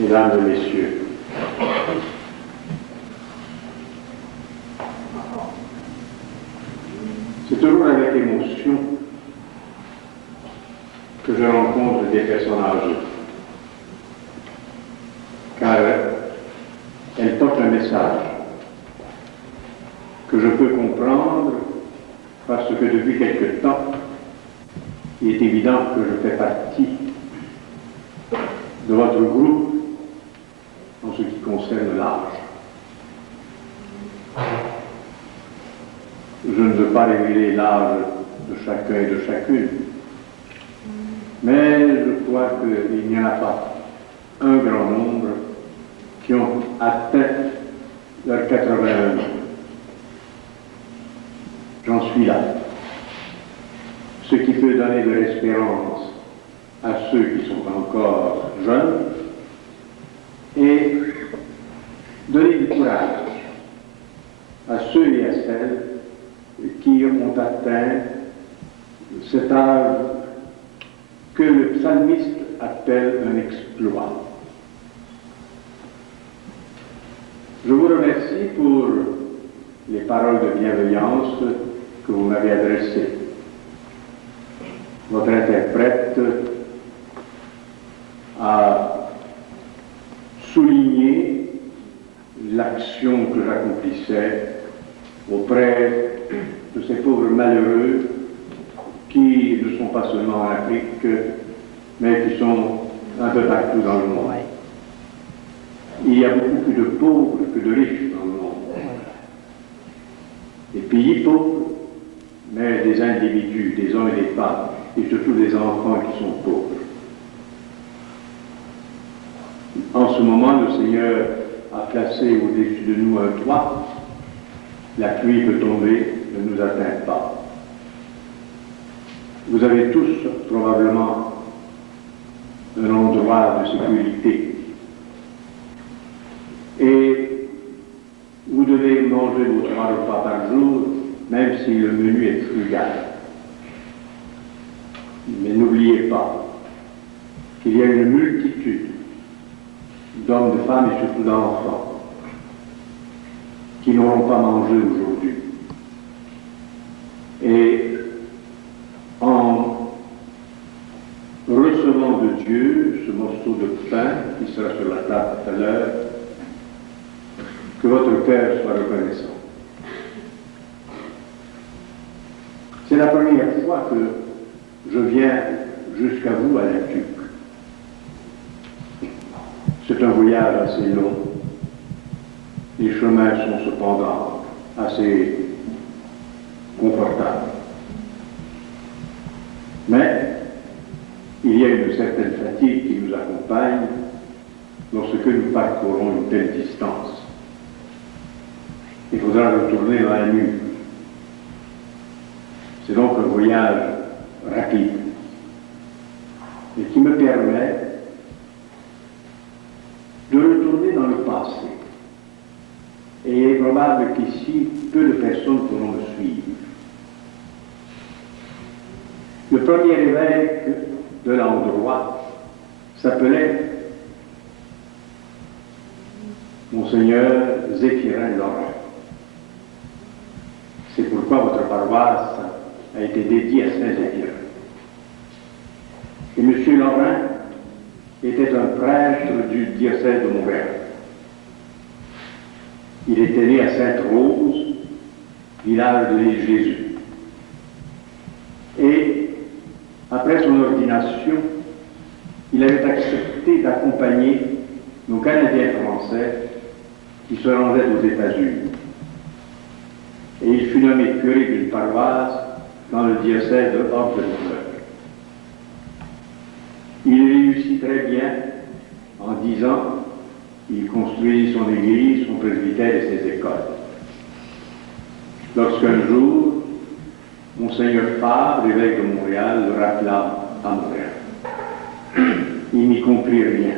Mesdames et messieurs, c'est toujours avec émotion que je rencontre des personnes âgées, car elles portent un message que je peux comprendre parce que depuis quelque temps, il est évident que je fais partie de votre groupe en ce qui concerne l'âge. Je ne veux pas révéler l'âge de chacun et de chacune, mais je crois qu'il n'y en a pas un grand nombre qui ont atteint leurs 81 ans. J'en suis là. Ce qui peut donner de l'espérance à ceux qui sont encore jeunes et donner du courage à ceux et à celles qui ont atteint cet âge que le psalmiste appelle un exploit. Je vous remercie pour les paroles de bienveillance que vous m'avez adressées. Votre interprète a souligné l'action que j'accomplissais auprès de ces pauvres malheureux qui ne sont pas seulement en Afrique, mais qui sont un peu partout dans le monde. Il y a beaucoup plus de pauvres que de riches dans le monde. Des pays pauvres, mais des individus, des hommes et des femmes, et surtout des enfants qui sont pauvres. En ce moment, le Seigneur a placé au-dessus de nous un toit. La pluie peut tomber, ne nous atteint pas. Vous avez tous probablement un endroit de sécurité. Et vous devez manger vos 3 repas par jour, même si le menu est frugal. Mais n'oubliez pas qu'il y a une multitude d'hommes, de femmes et surtout d'enfants qui n'auront pas mangé aujourd'hui. Et en recevant de Dieu ce morceau de pain qui sera sur la table tout à l'heure, que votre cœur soit reconnaissant. C'est la première fois que je viens jusqu'à vous à la Tuque. C'est un voyage assez long. Les chemins sont cependant assez confortables. Mais il y a une certaine fatigue qui nous accompagne lorsque nous parcourons une telle distance. Il faudra retourner dans la nuit. C'est donc un voyage rapide et qui me permet de retourner dans le passé. Et il est probable qu'ici, peu de personnes pourront me suivre. Le premier évêque de l'endroit s'appelait Monseigneur Zéphirin Laurent. pourquoi votre paroisse a été dédiée à Saint-Étienne. Et M. Lorrain était un prêtre du diocèse de Montréal. Il était né à Sainte-Rose, village de l'île Jésus. Et après son ordination, il avait accepté d'accompagner nos Canadiens français qui se rendaient aux États-Unis. Et il fut nommé curé d'une paroisse dans le diocèse de Orfevreul. Il réussit très bien en 10 ans. Il construisit son église, son presbytère et ses écoles. Lorsqu'un jour, Monseigneur Fabre, évêque de Montréal, le rappela à Montréal. Il n'y comprit rien,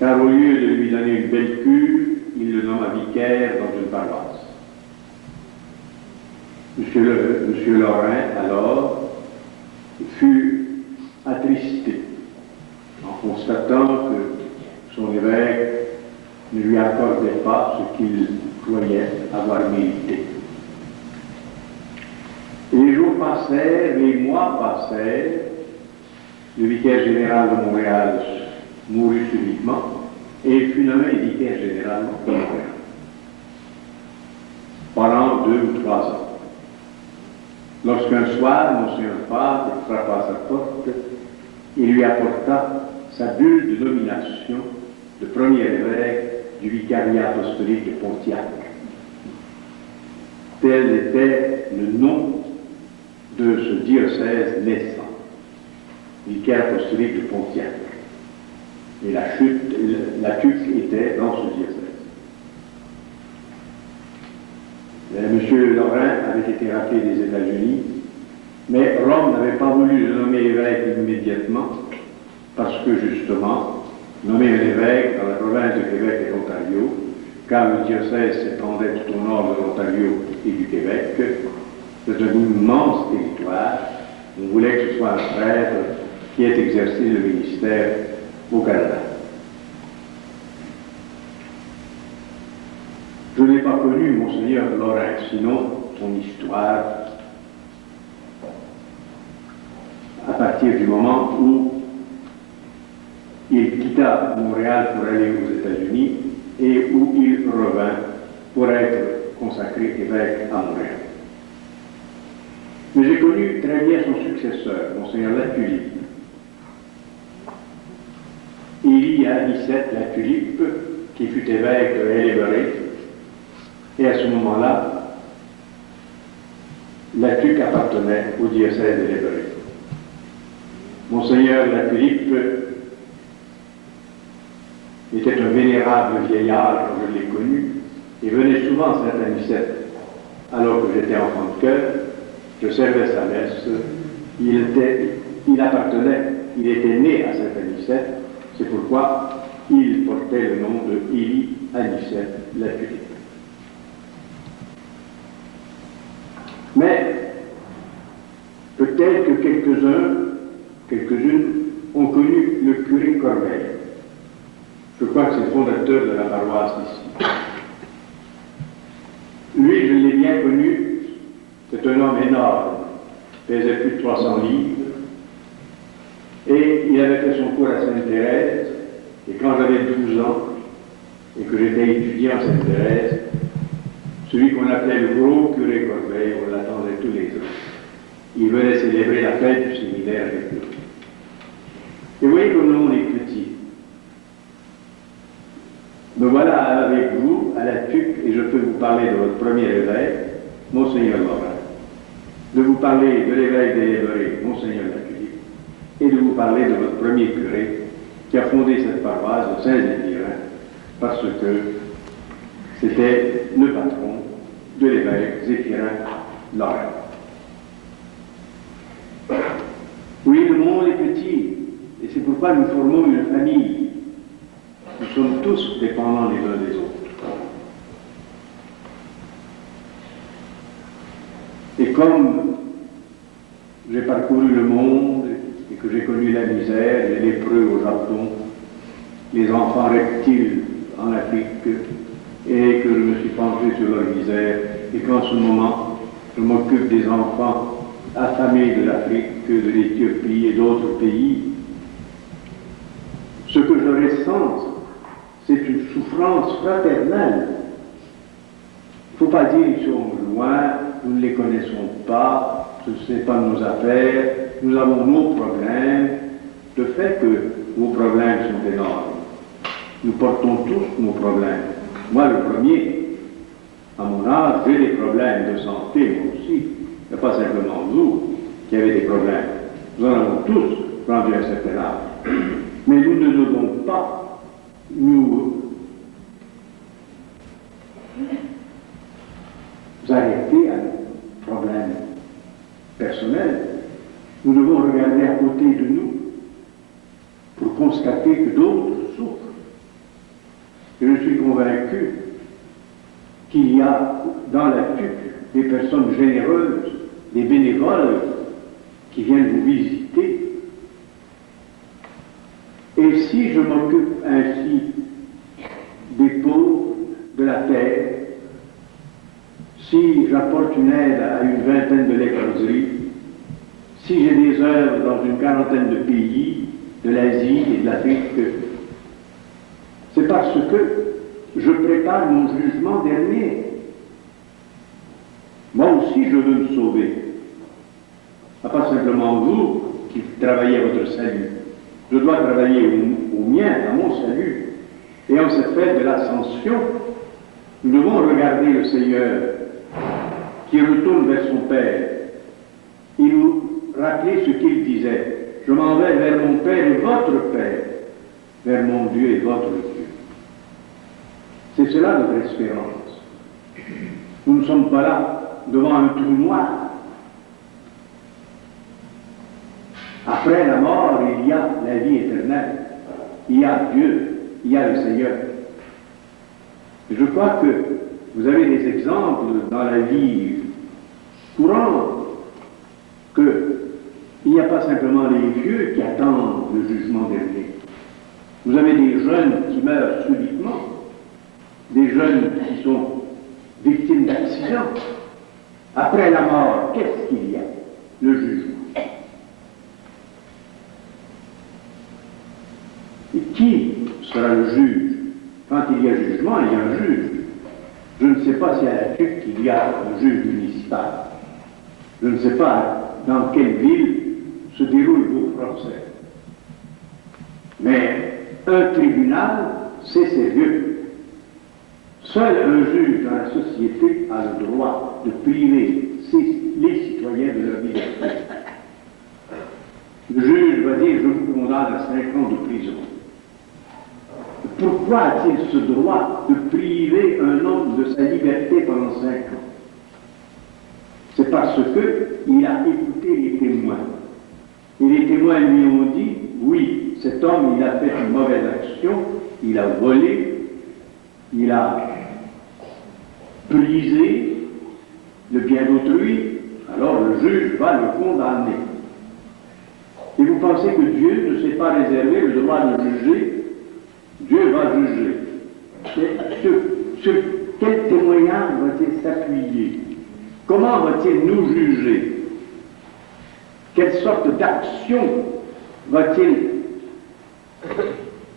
car au lieu de lui donner une belle cure, il le nomma vicaire dans une paroisse. Monsieur Lorrain, alors, fut attristé en constatant que son évêque ne lui accordait pas ce qu'il croyait avoir mérité. Les jours passèrent, les mois passèrent, le vicaire général de Montréal mourut subitement et il fut nommé vicaire général de Montréal pendant 2 ou 3 ans. Lorsqu'un soir, Monseigneur Fabre frappa à sa porte, il lui apporta sa bulle de nomination de premier évêque du vicariat apostolique de Pontiac. Tel était le nom de ce diocèse naissant, vicaire apostolique de Pontiac. Et la tuque était dans ce diocèse. M. Lorrain avait été rappelé des États-Unis, mais Rome n'avait pas voulu le nommer évêque immédiatement, parce que justement, nommer un évêque dans la province de Québec et l'Ontario, car le diocèse s'étendait tout au nord de l'Ontario et du Québec, c'est un immense territoire. On voulait que ce soit un prêtre qui ait exercé le ministère au Canada. Je n'ai pas connu Monseigneur Lorrain, sinon son histoire, à partir du moment où il quitta Montréal pour aller aux États-Unis et où il revint pour être consacré évêque à Montréal. Mais j'ai connu très bien son successeur, Monseigneur Latulippe. Élie à Anicette Latulippe, qui fut évêque de Hélène. Et à ce moment-là, la tuque appartenait au diocèse de l'Hébrée. Monseigneur Latulippe était un vénérable vieillard quand je l'ai connu, et venait souvent à Saint-Anicette. Alors que j'étais enfant de cœur, je servais sa messe. Il était né à Saint-Anicette, c'est pourquoi il portait le nom de Élie Anicette Latulippe. Mais peut-être que quelques-unes ont connu le curé Corbeil. Je crois que c'est le fondateur de la paroisse ici. Lui, je l'ai bien connu, c'est un homme énorme, pesait plus de 300 livres, et il avait fait son cours à Sainte-Thérèse, et quand j'avais 12 ans, et que j'étais étudiant à Sainte-Thérèse, celui qu'on appelait le gros curé Corbeil, on l'attendait tous les ans. Il venait célébrer la fête du séminaire avec nous. Et vous voyez comme le monde est petit. Me voilà avec vous à la tuque et je peux vous parler de votre premier évêque, Monseigneur Lorrain, de vous parler de l'évêque des Hébreux, Monseigneur Latulippe, et de vous parler de votre premier curé qui a fondé cette paroisse de Saint-Zéphirin, parce que c'était le patron de l'évêque Zéphirin Lorrain. Oui, le monde est petit, et c'est pourquoi nous formons une famille. Nous sommes tous dépendants les uns des autres. Et comme j'ai parcouru le monde et que j'ai connu la misère, les lépreux au Japon, les enfants reptiles en Afrique, et que je me suis penché sur leur misère, et qu'en ce moment, je m'occupe des enfants affamés de l'Afrique, de l'Éthiopie et d'autres pays. Ce que je ressens, c'est une souffrance fraternelle. Il ne faut pas dire qu'ils sont loin, nous ne les connaissons pas, ce n'est pas nos affaires, nous avons nos problèmes. Le fait que vos problèmes sont énormes. Nous portons tous nos problèmes. Moi, le premier, à mon âge, j'ai des problèmes de santé, moi aussi. Il n'y a pas simplement vous qui avez des problèmes. Nous en avons tous rendu un certain âge. Mais nous ne devons pas nous arrêter à nos problèmes personnels. Nous devons regarder à côté de nous pour constater que d'autres souffrent. Et je suis convaincu qu'il y a dans la TUC des personnes généreuses, des bénévoles qui viennent vous visiter. Et si je m'occupe ainsi des pauvres, de la terre, si j'apporte une aide à une vingtaine de léproseries, si j'ai des œuvres dans une quarantaine de pays, de l'Asie et de l'Afrique, c'est parce que je prépare mon jugement dernier. Moi aussi, je veux me sauver. Pas simplement vous qui travaillez à votre salut. Je dois travailler au mien, à mon salut. Et en cette fête de l'Ascension, nous devons regarder le Seigneur qui retourne vers son Père et nous rappeler ce qu'il disait. Je m'en vais vers mon Père et votre Père, vers mon Dieu et votre Dieu. C'est cela notre espérance. Nous ne sommes pas là devant un trou noir. Après la mort, il y a la vie éternelle. Il y a Dieu, il y a le Seigneur. Et je crois que vous avez des exemples dans la vie courante qu'il n'y a pas simplement les vieux qui attendent le jugement dernier. Vous avez des jeunes qui meurent subitement, des jeunes qui sont victimes d'accidents. Après la mort, qu'est-ce qu'il y a? Le jugement. Et qui sera le juge? Quand il y a jugement, il y a un juge. Je ne sais pas si à la TUC il y a un juge municipal. Je ne sais pas dans quelle ville se déroulent vos procès. Mais un tribunal, c'est sérieux. Seul un juge dans la société a le droit de priver les citoyens de leur liberté. Le juge va dire, je vous condamne à 5 ans de prison. Pourquoi a-t-il ce droit de priver un homme de sa liberté pendant 5 ans? C'est parce qu'il a écouté les témoins. Et les témoins lui ont dit, oui, cet homme, il a fait une mauvaise action, il a volé, il a brisé le bien d'autrui, alors le juge va le condamner. Et vous pensez que Dieu ne s'est pas réservé le droit de juger? Dieu va juger. Sur quel témoignage va-t-il s'appuyer? Comment va-t-il nous juger? Quelle sorte d'action va-t-il,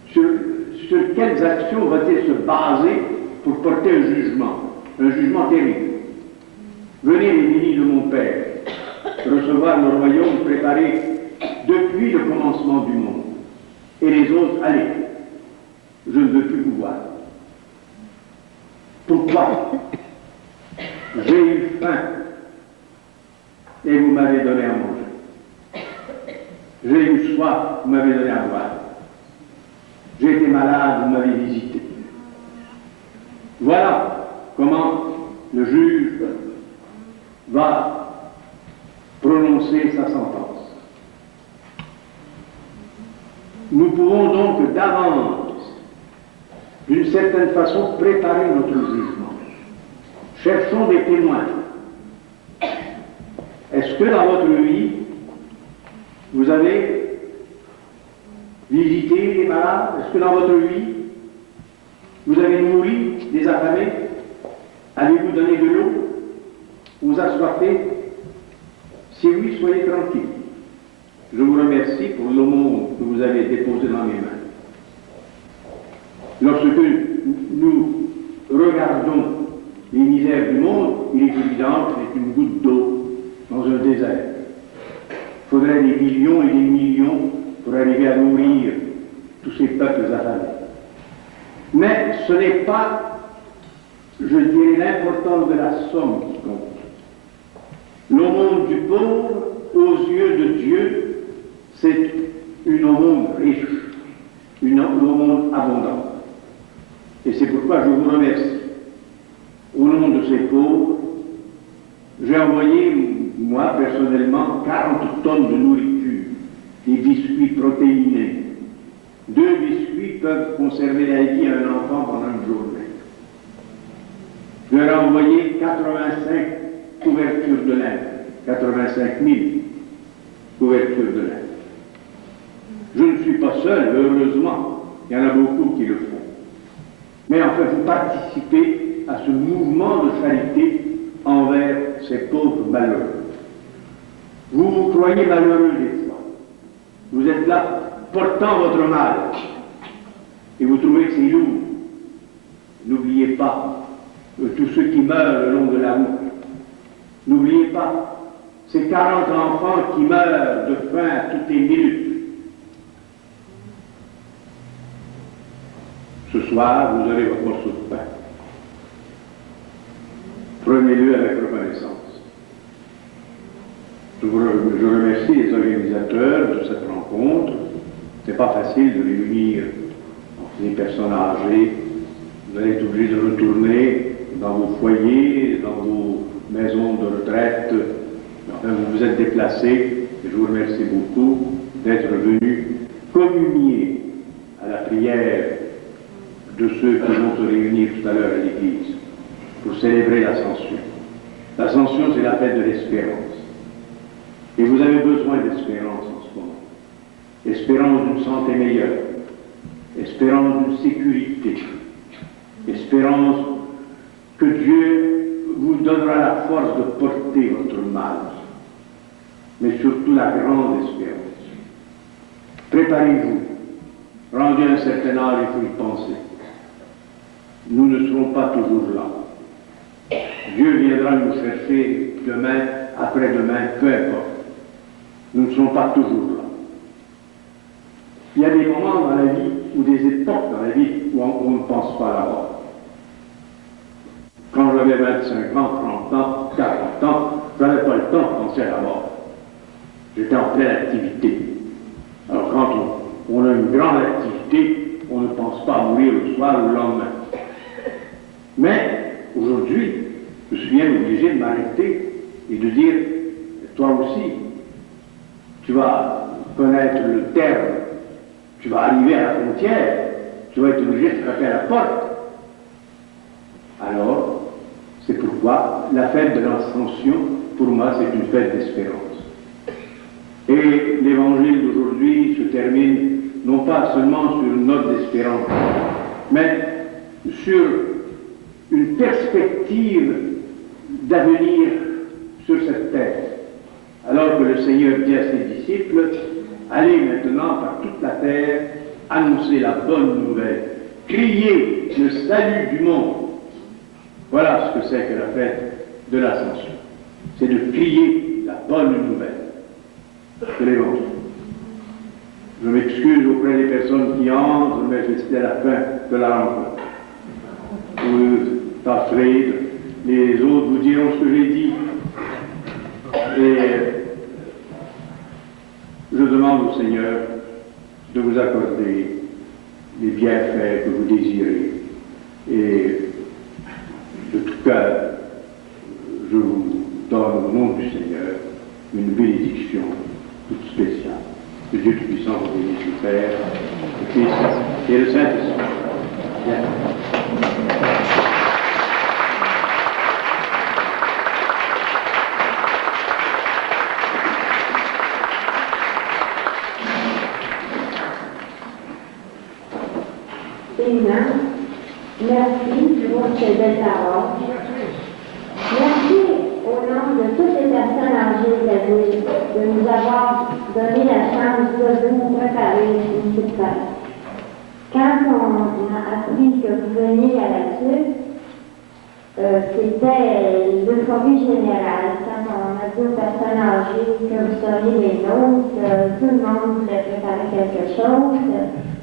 sur quelles actions va-t-il se baser pour porter un jugement terrible? Venez les bénis de mon Père, recevoir le royaume préparé depuis le commencement du monde. Et les autres, allez, je ne veux plus vous voir. Pourquoi? J'ai eu faim et vous m'avez donné à manger. J'ai eu soif, vous m'avez donné à boire. J'ai été malade, vous m'avez visité. Voilà comment le juge va prononcer sa sentence. Nous pouvons donc d'avance, d'une certaine façon, préparer notre jugement. Cherchons des témoins. Est-ce que dans votre vie, vous avez visité les malades? Est-ce que dans votre vie, vous avez nourri des affamés? Avez-vous donné de l'eau? vous assoiffez? Si oui, soyez tranquilles. Je vous remercie pour l'aumône que vous avez déposé dans mes mains. Lorsque nous regardons les misères du monde, il est évident que c'est une goutte d'eau dans un désert. Il faudrait des millions et des millions pour arriver à nourrir tous ces peuples affamés. Mais ce n'est pas, je dirais, l'importance de la somme qui compte. L'aumône du pauvre, aux yeux de Dieu, c'est une aumône riche, une aumône abondante. Et c'est pourquoi je vous remercie. Au nom de ces pauvres, j'ai envoyé, moi, personnellement, 40 tonnes de nourriture, des biscuits protéinés. 2 biscuits peuvent conserver la vie à un enfant pendant une journée. Je leur ai envoyé 85 couvertures de laine, 85 000 couvertures de laine. Je ne suis pas seul, heureusement, il y en a beaucoup qui le font. Mais enfin, vous participez à ce mouvement de charité envers ces pauvres malheureux. Vous vous croyez malheureux des fois. Vous êtes là portant votre mal et vous trouvez que c'est lourd. N'oubliez pas tous ceux qui meurent le long de la route. N'oubliez pas ces 40 enfants qui meurent de faim à toutes les minutes. Ce soir, vous aurez votre morceau de pain. Prenez-le avec reconnaissance. Je remercie les organisateurs de cette rencontre. Ce n'est pas facile de réunir des personnes âgées. Vous allez être obligés de retourner dans vos foyers, dans vos maisons de retraite. Enfin, vous vous êtes déplacés et je vous remercie beaucoup d'être venus communier à la prière de ceux qui vont se réunir tout à l'heure à l'église pour célébrer l'Ascension. L'Ascension, c'est la fête de l'espérance. Et vous avez besoin d'espérance en ce moment. Espérance d'une santé meilleure, espérance d'une sécurité, espérance que Dieu vous donnera la force de porter votre mal, mais surtout la grande espérance. Préparez-vous. Rendu à un certain âge, il faut y penser. Nous ne serons pas toujours là. Dieu viendra nous chercher demain, après-demain, peu importe. Nous ne serons pas toujours là. Il y a des moments dans la vie, ou des époques dans la vie, où on ne pense pas à la mort. Quand j'avais 25 ans, 30 ans, 40 ans, je n'avais pas le temps de penser à la mort. J'étais en pleine activité. Alors quand on a une grande activité, on ne pense pas à mourir le soir ou le lendemain. Mais aujourd'hui, je suis bien obligé de m'arrêter et de dire, toi aussi, tu vas connaître le terme, tu vas arriver à la frontière, tu vas être obligé de frapper à la porte. Alors, c'est pourquoi la fête de l'Ascension, pour moi, c'est une fête d'espérance. Et l'évangile d'aujourd'hui se termine non pas seulement sur une note d'espérance, mais sur une perspective d'avenir sur cette terre. Alors que le Seigneur dit à ses disciples, allez maintenant par toute la terre, annoncer la bonne nouvelle, crier le salut du monde. Voilà ce que c'est que la fête de l'Ascension. C'est de crier la bonne nouvelle de l'Évangile. Je m'excuse auprès des personnes qui entrent, mais c'était la fin de la rencontre. Vous tâcherez, les autres vous diront ce que j'ai dit. Et je demande au Seigneur de vous accorder les bienfaits que vous désirez. Et de tout cœur, je vous donne au nom du Seigneur une bénédiction toute spéciale. Que Dieu Tout-Puissant vous bénisse, le Père, le Fils et le Saint-Esprit. Bien. Seigneur, merci pour ces belles paroles. Merci au nom municipale. Quand on a appris que vous veniez à la suite, c'était l'euphorie générale. Quand on a dit aux personnes âgées que vous seriez les nôtres, tout le monde voulait préparer quelque chose.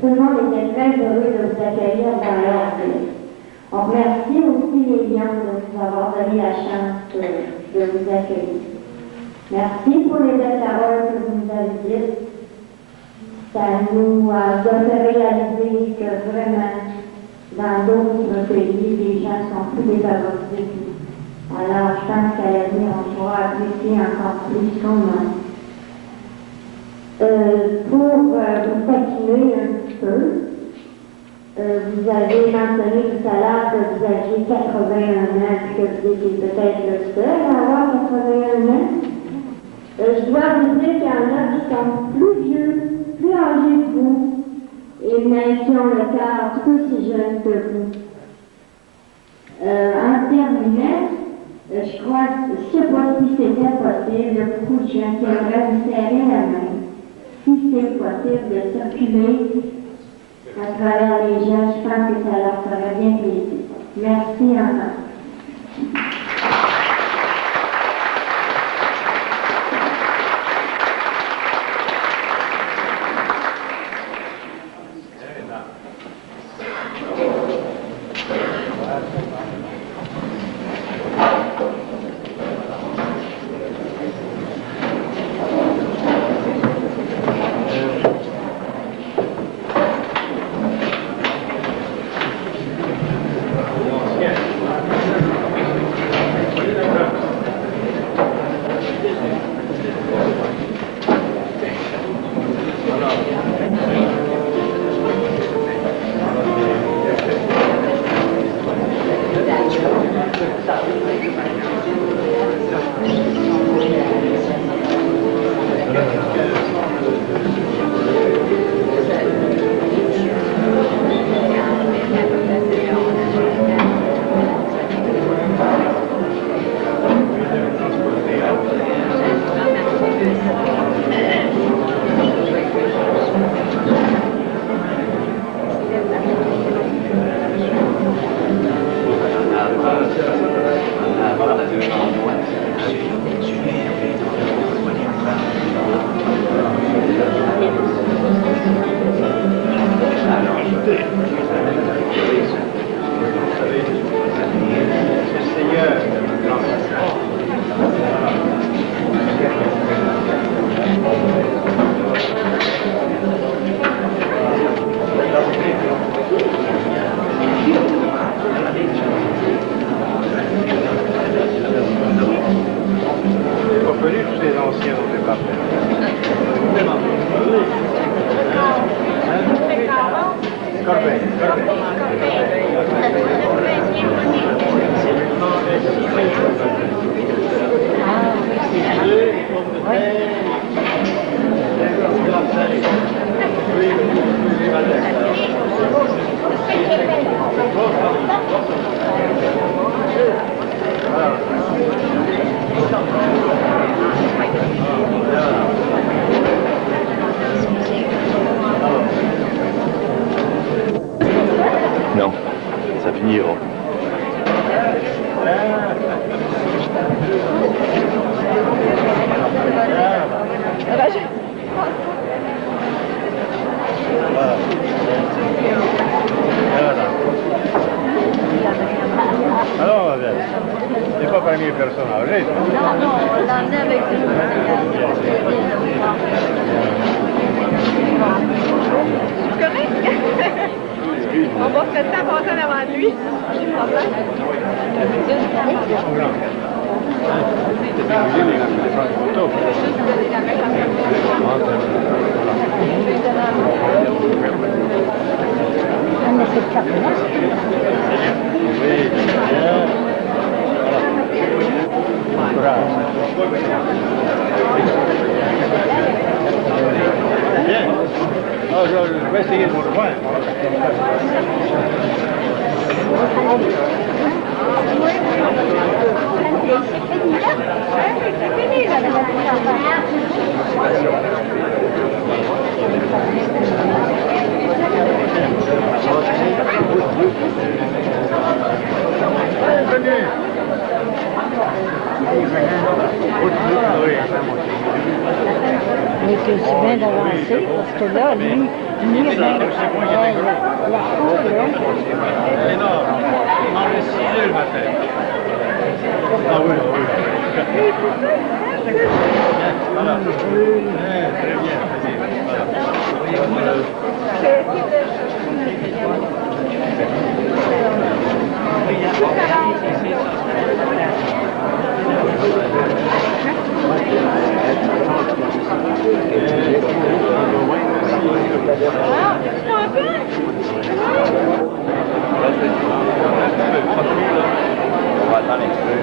Tout le monde était très heureux de vous accueillir dans leur ville. On remercie aussi les Lions de nous avoir donné la chance de vous accueillir. Merci pour les belles paroles que vous nous avez dites. Ça nous a fait réaliser que vraiment, dans d'autres pays, les gens sont plus défavorisés que nous. Alors, je pense qu'à l'avenir, on pourra apprécier encore plus qu'on a. Pour vous taquiner un petit peu, vous avez mentionné tout à l'heure que vous aviez 81 ans et que vous étiez peut-être le seul à avoir 81 ans. Je dois vous dire qu'il y en a qui sont plus vieux, plus âgés que vous, et même qui ont le cœur tout aussi jeune que vous. En terminant, je crois que je ne sais pas si c'était possible, il y a beaucoup de gens qui aimeraient vous serrer la main. Si c'est possible de circuler à travers les gens, je pense que ça leur ferait bien plaisir. Merci encore. Non, ça finira. Alors, ma belle, c'est pas parmi les personnes âgées. Non, on l'a emmené avec nous. C'est correct? On va se temps passer en avant de lui. Bien. Ah, je vais essayer de vous rejoindre. C'est fini, là. Mais que c'est bien d'avancer, parce que là, lui, la foule, là. Énorme. Il mangeait 6 œufs le matin. Ah oui, oui. Voilà. Très bien. On va attendre un petit peu.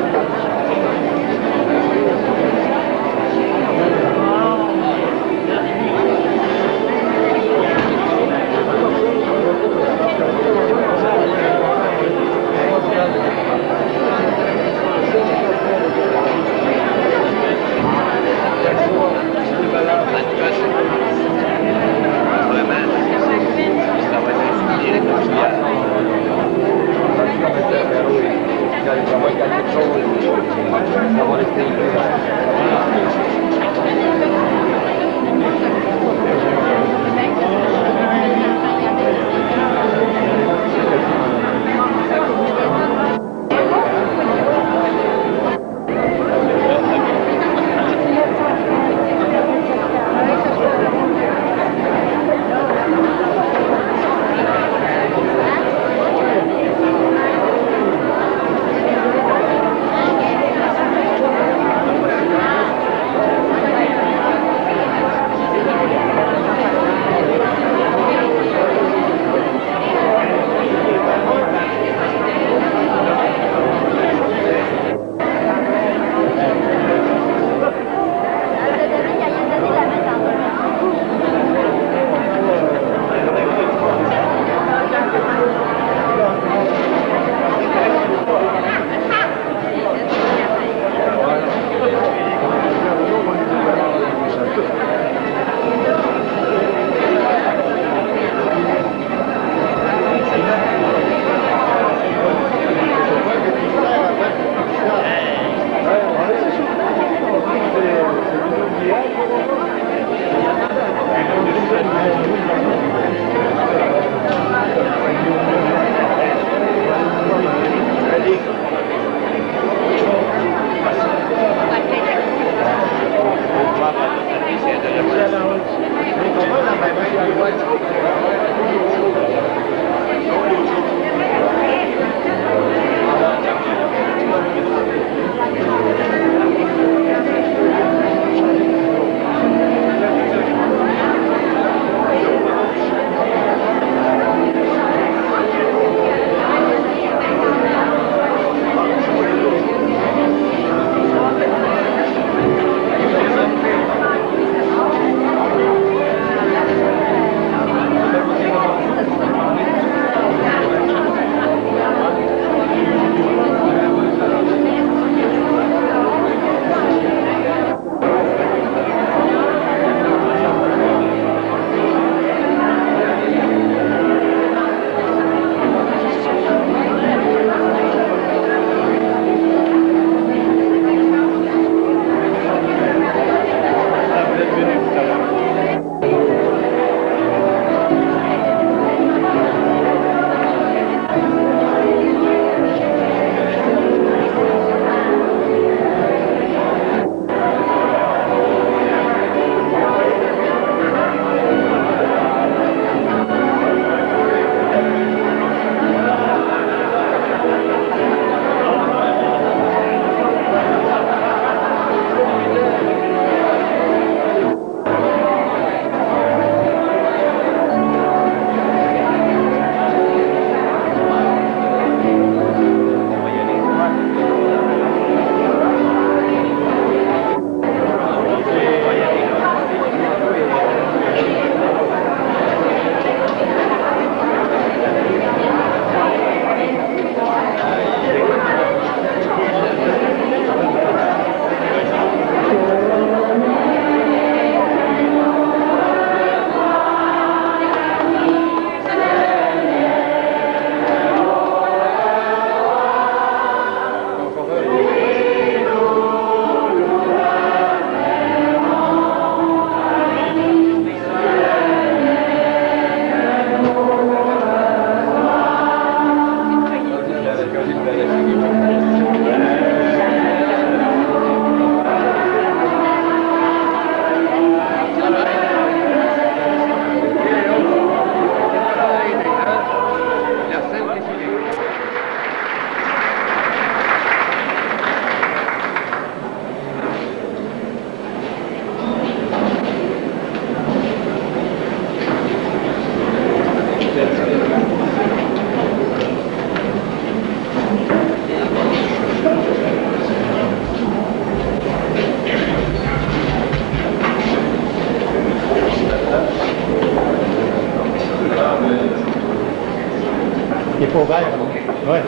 Ouais.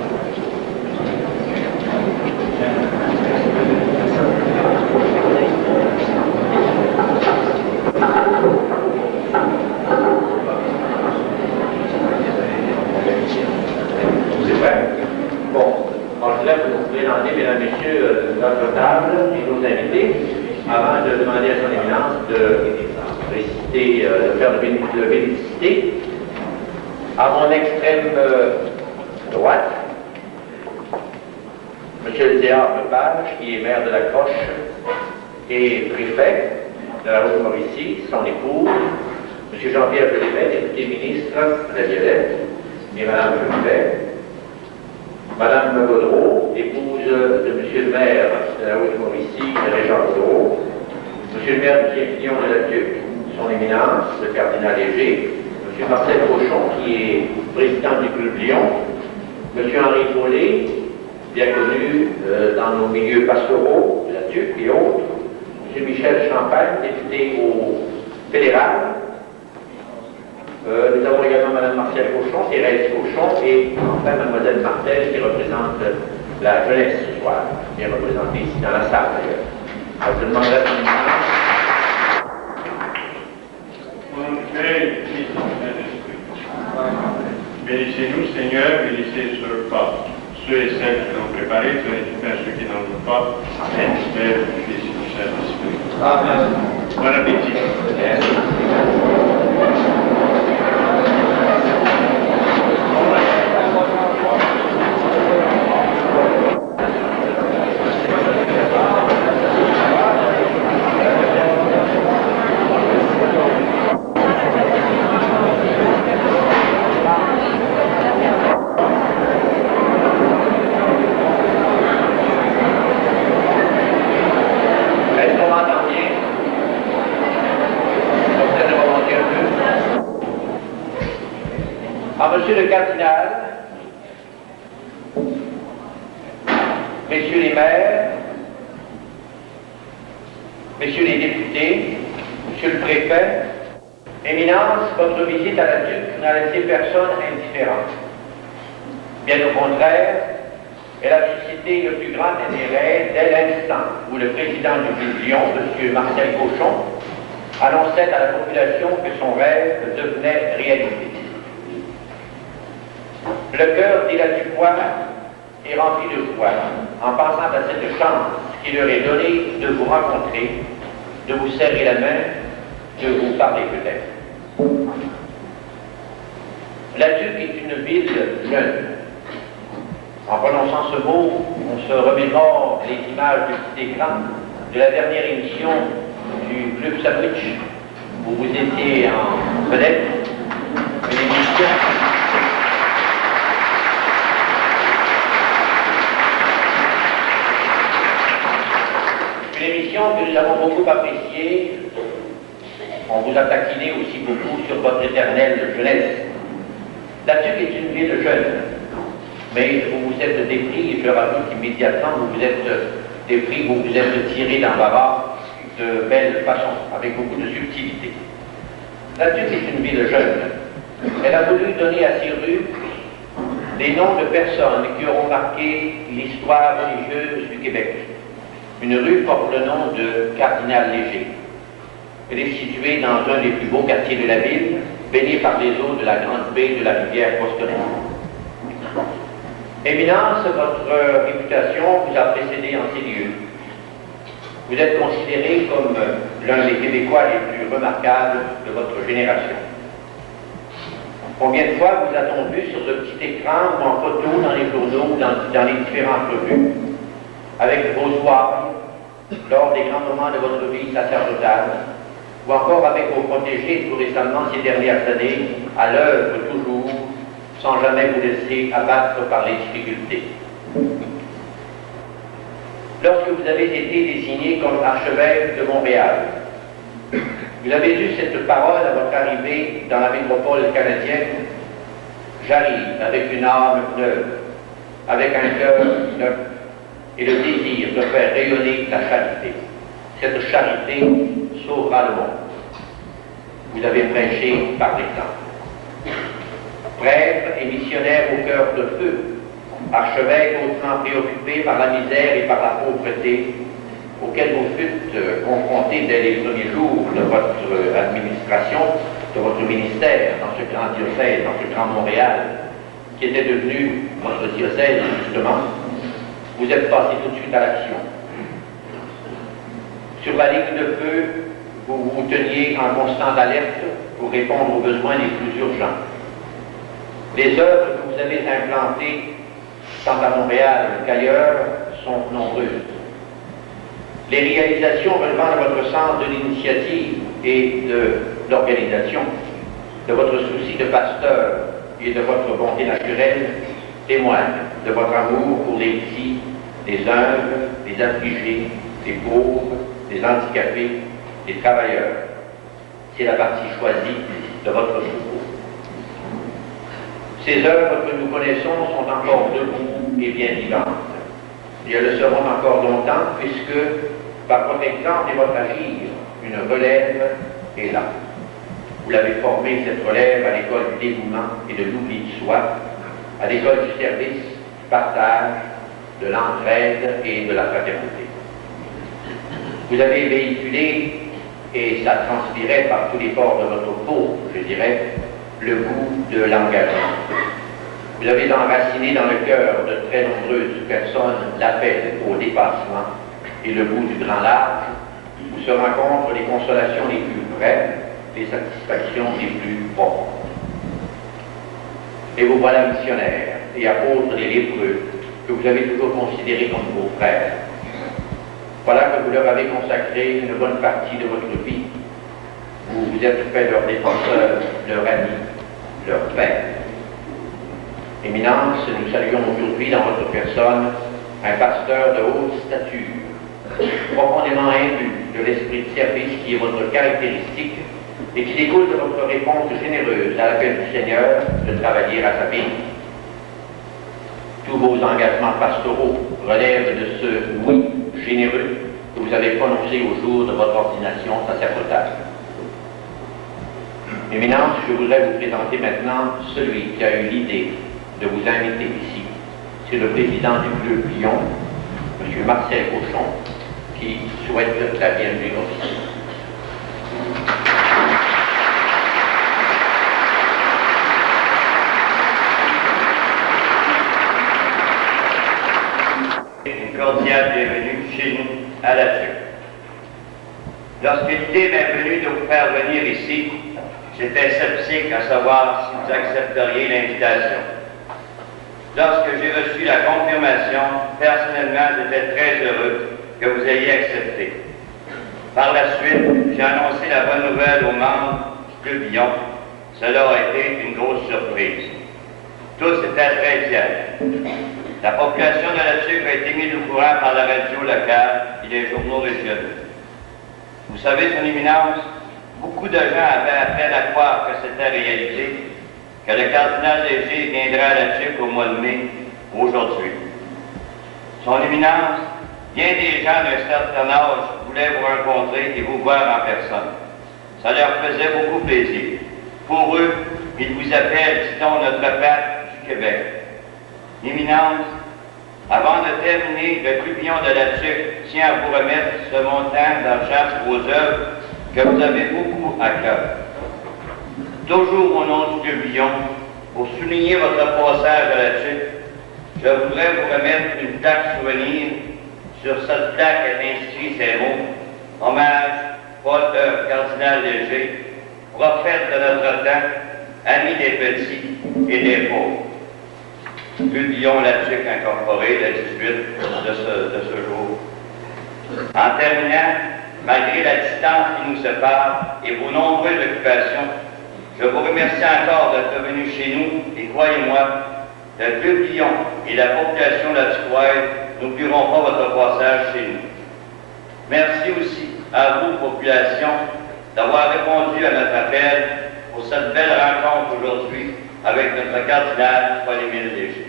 C'est vrai. Bon, alors je laisse vous présenter, mesdames, messieurs, notre table et nos invités, avant de demander à son éminence de réciter, de faire de bénédicité. À mon extrême droite, M. Théard Lepage, qui est maire de la Croche et préfet de la Haute-Mauricie, son épouse, M. Jean-Pierre Jolivet, député ministre de la Violette, et Mme Jolivet, Mme Gaudreau, épouse de M. le maire de la Haute-Mauricie, Régent Gaudreau, M. le maire du Pierre-Fillon de la Tuque, son éminence, le cardinal Léger, M. Marcel Cochon, qui est président du Club Lyon, M. Henri Paulet, bien connu dans nos milieux pastoraux, de la Tuque et autres, M. Michel Champagne, député au fédéral. Nous avons également Mme Marcel Cochon, Thérèse Cochon, et enfin Mme Martel, qui représente la jeunesse ce soir, qui est représentée ici dans la salle d'ailleurs. Alors je demanderai à son éminence. Bénissez-nous, Seigneur, bénissez ce repas. Ceux et celles qui l'ont préparé, ceux qui n'en ont pas. Amen. Père, Fils et Saint-Esprit. Amen. Bon appétit. Monsieur le cardinal, messieurs les maires, messieurs les députés, monsieur le préfet, Éminence, votre visite à la Tuque n'a laissé personne indifférent. Bien au contraire, elle a suscité le plus grand intérêt dès l'instant où le président du Club Lyon, M. Marcel Cochon, annonçait à la population que son rêve devenait réalité. Le cœur des Latucois est rempli de joie en pensant à cette chance qui leur est donnée de vous rencontrer, de vous serrer la main, de vous parler peut-être. La Tuque est une ville jeune. En prononçant ce mot, on se remémore les images du petit écran de la dernière émission du Club Sandwich, où vous étiez en vedette, une émission que nous avons beaucoup appréciée. On vous a taquiné aussi beaucoup sur votre éternelle jeunesse. La Tuque est une ville jeune, mais vous vous êtes dépris, et je le rajoute immédiatement, vous vous êtes dépris, vous vous êtes tiré d'embarras de belle façon, avec beaucoup de subtilité. La Tuque est une ville jeune. Elle a voulu donner à ses rues des noms de personnes qui auront marqué l'histoire religieuse du Québec. Une rue porte le nom de Cardinal Léger. Elle est située dans un des plus beaux quartiers de la ville, baigné par les eaux de la grande baie de la rivière Costerelle. Éminence, votre réputation vous a précédé en ces lieux. Vous êtes considéré comme l'un des Québécois les plus remarquables de votre génération. Combien de fois vous a-t-on vu sur ce petit écran ou en photo dans les journaux ou dans les différentes revues, avec vos soirs, lors des grands moments de votre vie sacerdotale, ou encore avec vos protégés tout récemment ces dernières années, à l'œuvre toujours, sans jamais vous laisser abattre par les difficultés. Lorsque vous avez été désigné comme archevêque de Montréal, vous avez eu cette parole à votre arrivée dans la métropole canadienne: j'arrive avec une âme neuve, avec un cœur neuf, et le désir de faire rayonner la charité. Cette charité sauvera le monde. Vous avez prêché par l'exemple. Prêtre et missionnaire au cœur de feu, archevêque hautement préoccupé par la misère et par la pauvreté auxquelles vous fûtes confrontés dès les premiers jours de votre administration, de votre ministère dans ce grand diocèse, dans ce grand Montréal, qui était devenu votre diocèse justement, vous êtes passé tout de suite à l'action. Sur la ligne de feu, vous vous teniez en constante alerte pour répondre aux besoins les plus urgents. Les œuvres que vous avez implantées, tant à Montréal qu'ailleurs, sont nombreuses. Les réalisations relevant de votre sens de l'initiative et de l'organisation, de votre souci de pasteur et de votre bonté naturelle témoignent de votre amour pour les petits, les humbles, les affligés, les pauvres, les handicapés, les travailleurs. C'est la partie choisie de votre secours. Ces œuvres que nous connaissons sont encore debout et bien vivantes. Et elles le seront encore longtemps puisque, par votre exemple et votre agir, une relève est là. Vous l'avez formée, cette relève, à l'école du dévouement et de l'oubli de soi, à l'école du service, du partage, de l'entraide et de la fraternité. Vous avez véhiculé, et ça transpirait par tous les pores de votre peau, je dirais, le goût de l'engagement. Vous avez enraciné dans le cœur de très nombreuses personnes l'appel au dépassement et le goût du grand large, où se rencontrent les consolations les plus vraies, les satisfactions les plus profondes. Et vous voilà missionnaires et apôtres des lépreux, que vous avez toujours considérés comme vos frères. Voilà que vous leur avez consacré une bonne partie de votre vie. Vous vous êtes fait leur défenseur, leur ami, leur père. Éminence, nous saluons aujourd'hui dans votre personne un pasteur de haute stature, profondément imbu de l'esprit de service qui est votre caractéristique et qui découle de votre réponse généreuse à l'appel du Seigneur de travailler à sa vie. Tous vos engagements pastoraux relèvent de ce oui généreux que vous avez prononcé au jour de votre ordination sacerdotale. Éminence, je voudrais vous présenter maintenant celui qui a eu l'idée de vous inviter ici. C'est le président du Club Lyon, M. Marcel Cochon, qui souhaite la bienvenue officielle. Une cordiale bienvenue chez nous à la TUC. Lorsque l'idée m'est venue de vous faire venir ici, j'étais sceptique à savoir si vous accepteriez l'invitation. Lorsque j'ai reçu la confirmation, personnellement, j'étais très heureux que vous ayez accepté. Par la suite, j'ai annoncé la bonne nouvelle aux membres du Club Lyon. Cela a été une grosse surprise. Tous étaient très fiers. La population de la TUC a été mise au courant par la radio locale et les journaux régionaux. Vous savez, son éminence, beaucoup de gens avaient appel à croire que c'était réalisé, que le cardinal Léger viendra à la TUC au mois de mai, aujourd'hui. Son éminence, bien des gens d'un certain âge voulaient vous rencontrer et vous voir en personne. Ça leur faisait beaucoup plaisir. Pour eux, ils vous appellent, dit-on, notre pape du Québec. Éminence, avant de terminer, le Club Lyon de la TUC tient à vous remettre ce montant d'argent pour vos œuvres que vous avez beaucoup à cœur. Toujours au nom du Club Lyon, pour souligner votre passage à la TUC, je voudrais vous remettre une plaque souvenir. Sur cette plaque est inscrit ces mots: hommage, Paul Cardinal Léger, prophète de notre temps, ami des petits et des pauvres. Club Lyon, la TUC incorporée, le 18 de ce jour. En terminant, malgré la distance qui nous sépare et vos nombreuses occupations, je vous remercie encore d'être venu chez nous et croyez-moi, le Club Lyon et la population de la Tuquoise n'oublieront pas votre passage chez nous. Merci aussi à vous, population, d'avoir répondu à notre appel pour cette belle rencontre aujourd'hui avec notre cardinal Paul-Émile Léger.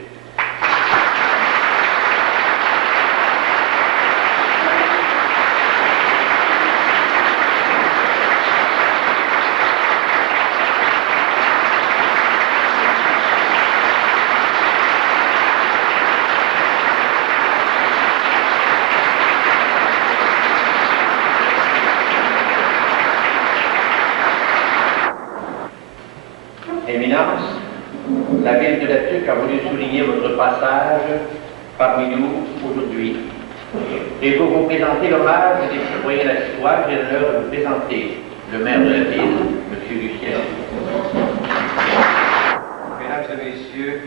souligner votre passage parmi nous aujourd'hui. Et pour vous présenter l'hommage des citoyens de la Citoine, j'ai l'honneur de vous présenter le maire de la ville, M. Lucien. Mesdames et messieurs,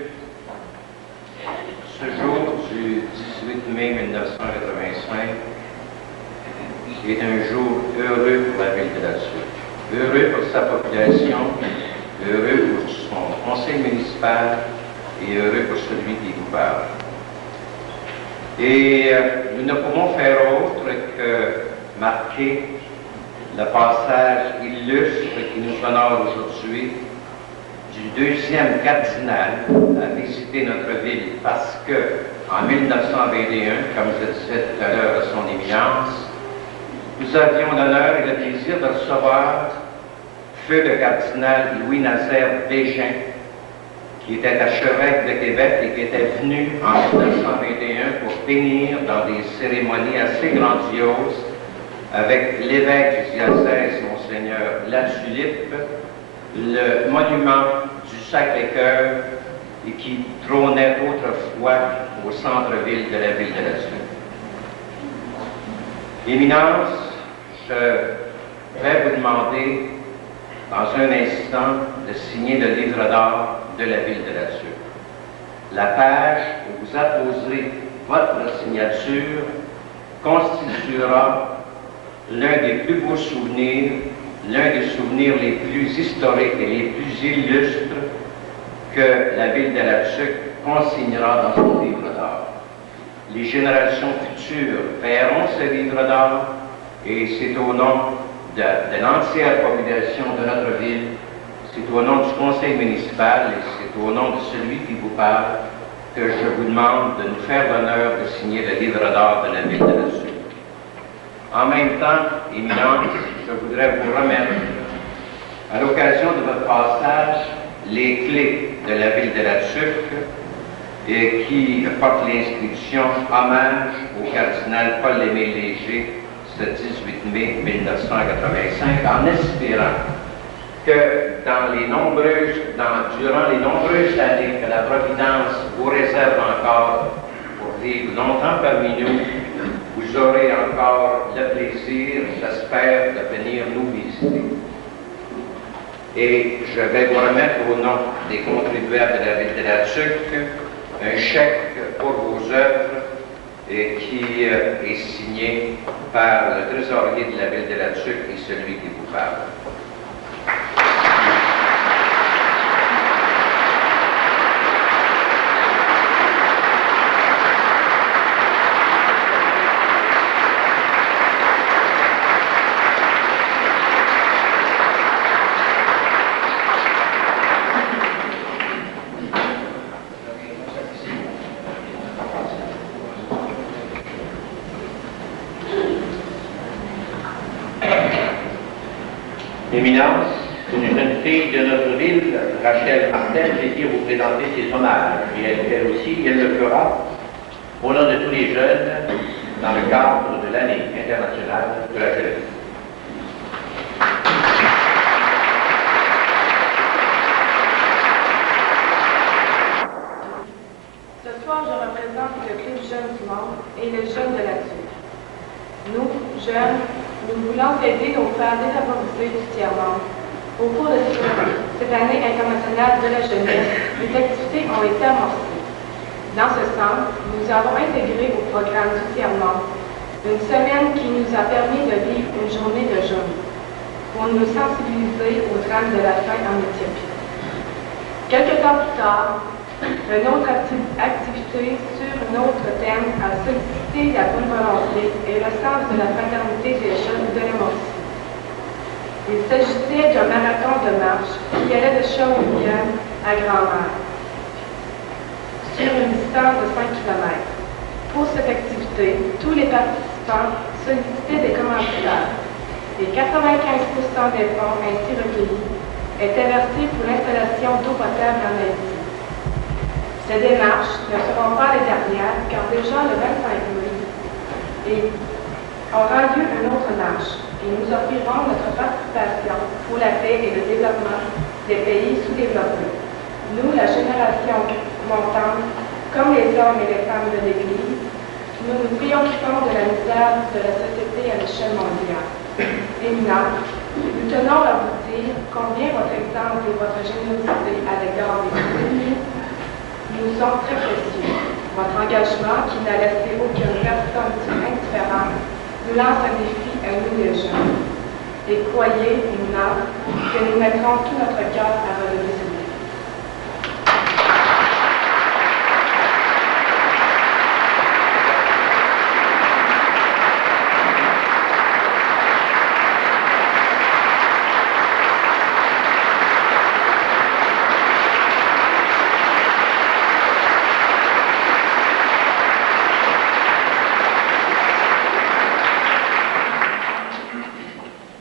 ce jour du 18 mai 1985 est un jour heureux pour la ville de La Tuque. Heureux pour sa population, heureux pour son conseil municipal et heureux pour celui qui vous parle. Et nous ne pouvons faire autre que marquer le passage illustre qui nous honore aujourd'hui du deuxième cardinal à visiter notre ville parce que en 1921, comme je disais tout à l'heure à son éminence, nous avions l'honneur et le plaisir de recevoir feu le cardinal Louis-Nazaire Bégin, qui était archevêque de Québec et qui était venu en 1921 pour bénir dans des cérémonies assez grandioses avec l'évêque du diocèse, Monseigneur Latulippe, le monument du Sacré-Cœur et qui trônait autrefois au centre-ville de la ville de La Tuque. Éminence, je vais vous demander dans un instant de signer le livre d'or de la ville de La Tuque. La page où vous apposerez votre signature constituera l'un des plus beaux souvenirs, l'un des souvenirs les plus historiques et les plus illustres que la ville de La Tuque consignera dans son livre d'or. Les générations futures verront ce livre d'or et c'est au nom de l'entière population de notre ville, c'est au nom du conseil municipal et c'est au nom de celui qui vous parle que je vous demande de nous faire l'honneur de signer le livre d'or de la ville de La Tuque. En même temps, Éminence, je voudrais vous remettre, à l'occasion de votre passage, les clés de la ville de La Tuque et qui portent l'inscription « Hommage au cardinal Paul-Émile Léger » ce 18 mai 1985, en espérant que durant les nombreuses années que la Providence vous réserve encore pour vivre longtemps parmi nous, vous aurez encore le plaisir, j'espère, de venir nous visiter. Et je vais vous remettre au nom des contribuables de la ville de La Tuque un chèque pour vos œuvres et qui est signé par le trésorier de la ville de La Tuque et celui qui vous parle. Éminence, une jeune fille de notre ville, Rachel Martel, désire vous présenter ses hommages. Et elle aussi, elle le fera au nom de tous les jeunes dans le cadre de l'année internationale de la jeunesse. Ce soir, je représente le plus jeune du monde et le jeune de La Tuque. Nous, jeunes, nous voulons aider nos frères défavorisés du tiers-monde. Au cours de cette année internationale de la jeunesse, les activités ont été amorcées. Dans ce sens, nous avons intégré au programme du tiers-monde une semaine qui nous a permis de vivre une journée de jeûne pour nous sensibiliser au drame de la faim en Éthiopie. Quelque temps plus tard, une autre activité sur un autre thème a sollicité la bonne volonté et le sens de la fraternité des jeunes de l'Émotion. Il s'agissait d'un marathon de marche qui allait de Shawinigan à Grand-Mère, sur une distance de 5 km. Pour cette activité, tous les participants sollicitaient des commanditaires et 95% des fonds ainsi recueillis étaient versés pour l'installation d'eau potable en Haïti. Ces démarches ne seront pas les dernières, car déjà le 25 mai aura lieu une autre marche et nous offrirons notre participation pour la paix et le développement des pays sous-développés. Nous, la génération montantes, comme les hommes et les femmes de l'Église, nous nous préoccupons de la misère de la société à l'échelle mondiale. Éminence, nous tenons à vous dire combien votre exemple et votre générosité à l'égard des plus nous sont très précieux. Votre engagement, qui n'a laissé aucune personne indifférente, nous lance un défi à nous les jeunes. Et croyez, Éminence, que nous mettrons tout notre cœur à relever ce défi.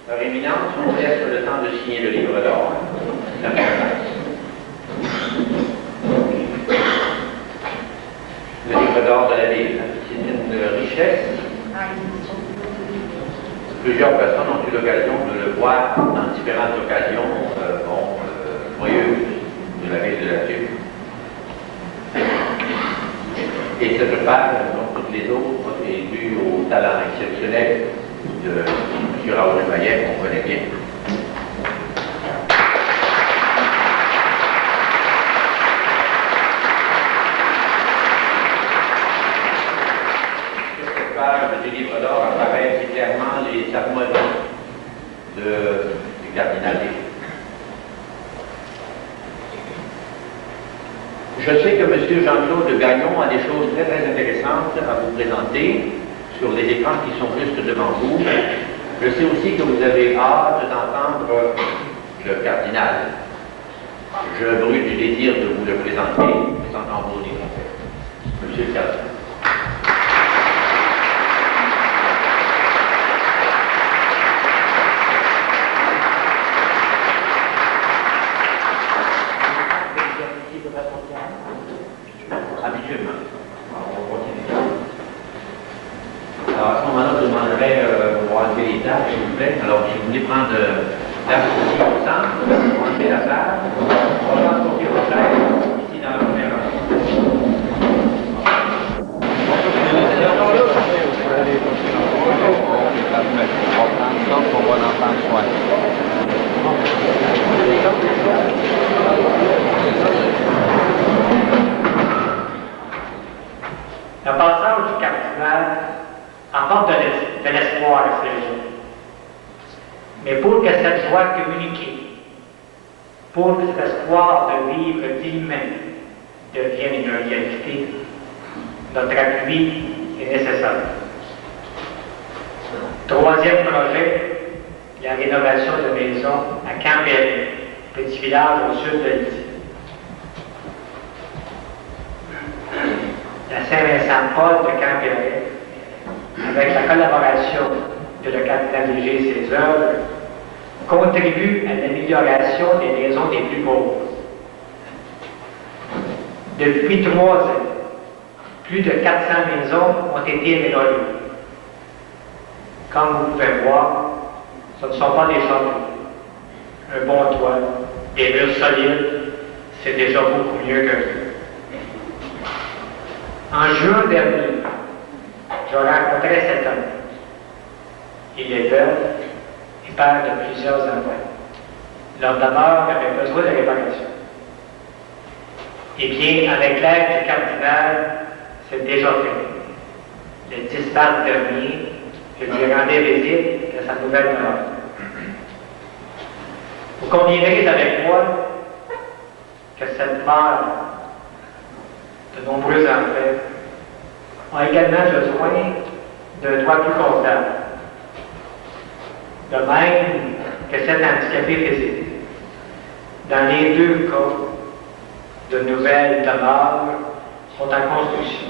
Leur Éminence, on vous laisse le temps de signer le livre d'or. Le livre d'or de la ville, c'est une richesse. Plusieurs personnes ont eu l'occasion de le voir dans différentes occasions joyeuses de la ville de la Tuque. Et cette page, comme toutes les autres, est due au talent exceptionnel de M. Raoul Maillet, qu'on connaît bien. Sur cette page du livre d'or apparaissent clairement les harmonies du cardinal Deschaines. Je sais que M. Jean-Claude Gagnon a des choses très très intéressantes à vous présenter sur les écrans qui sont juste devant vous. Je sais aussi que vous avez hâte d'entendre le cardinal. Je brûle du désir de vous le présenter sans tambour ni trompette. Monsieur le cardinal. Habituellement. On continue. Alors à ce moment-là, je demanderai pour enlever les tables, s'il vous plaît. Alors si vous voulez prendre la position au centre, pour enlever la table, on va transporter votre chaise ici dans la première rangée. Le passage du cardinal apporte de l'espoir à ces gens. Mais pour que cette joie communiquée, pour que cet espoir de vivre dignement devienne une réalité, notre appui est nécessaire. Troisième projet, la rénovation de maisons à Campbell, petit village au sud de l'île. La Saint-Vincent-Paul de Campbell, avec la collaboration de le cardinal Léger et ses œuvres, contribue à l'amélioration des maisons les plus pauvres. Depuis 3 ans, plus de 400 maisons ont été rénovées. Comme vous pouvez voir, ce ne sont pas des chambres. Un bon toit, des murs solides, c'est déjà beaucoup mieux que rien. En juin dernier, je rencontrais cet homme. Il est veuf et père de plusieurs enfants. Leur demeure avait besoin de réparation. Eh bien, avec l'aide du cardinal, c'est déjà fait. Le 10 mars dernier, je lui rendais visite à sa nouvelle demeure. Vous conviendrez avec moi que cette mère de nombreux enfants ont également besoin d'un toit plus confortable. De même que cet handicapé physique. Dans les 2 cas, de nouvelles demeures sont en construction.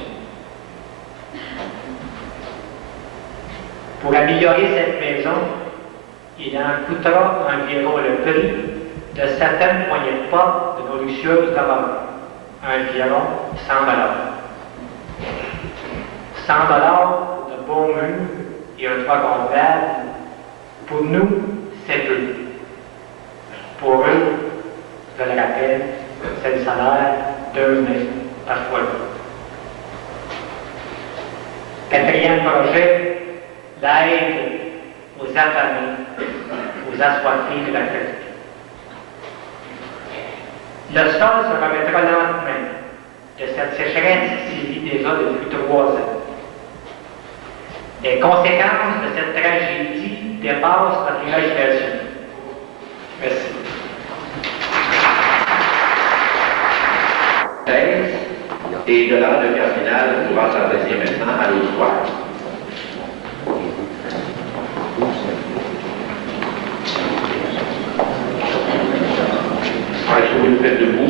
Pour améliorer cette maison, il en coûtera environ le prix de certaines poignées de porte de nos luxueuses demeures. Environ 100 $. 100 $ pour de beaux murs et un toit convenable, pour nous, c'est peu. Pour eux, je le rappelle, c'est le salaire d'un mai. à foyer. Quatrième projet, l'aide aux affamés, aux assoiffés de la chrétienté. Le sol se remettra lentement de cette sécheresse qui sévit déjà depuis 3 ans. Les conséquences de cette tragédie dépassent notre imagination. Merci. Et de là, le cardinal pourra s'adresser maintenant à l'auditoire. Est-ce que vous le faites debout?